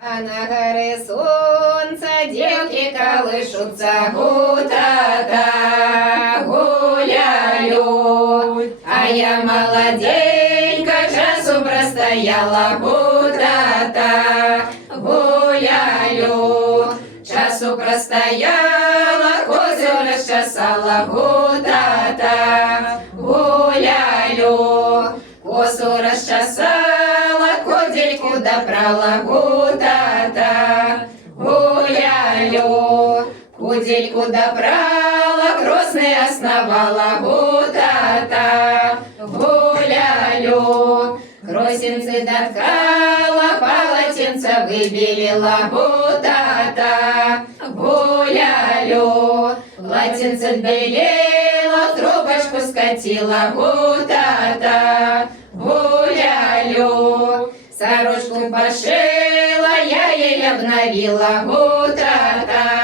А на горе солнца девки колышутся, гута-та, гуляют. А я молоденька, часу простояла, гута-та, гуляю. Часу простояла, козу расчесала, гута-та, гуляю. Косу расчесала, кудельку добрала, гута-та, гуляю. Кудельку добрала, грозный основала, гута-та, гуляю. Грозинцы доткала, полотенце выбелила, гута-та, гуляю. Полотенце белело, трубочку скатила, гута-та, гуляю. Сорочку пошила, я ей обновила, гута-та,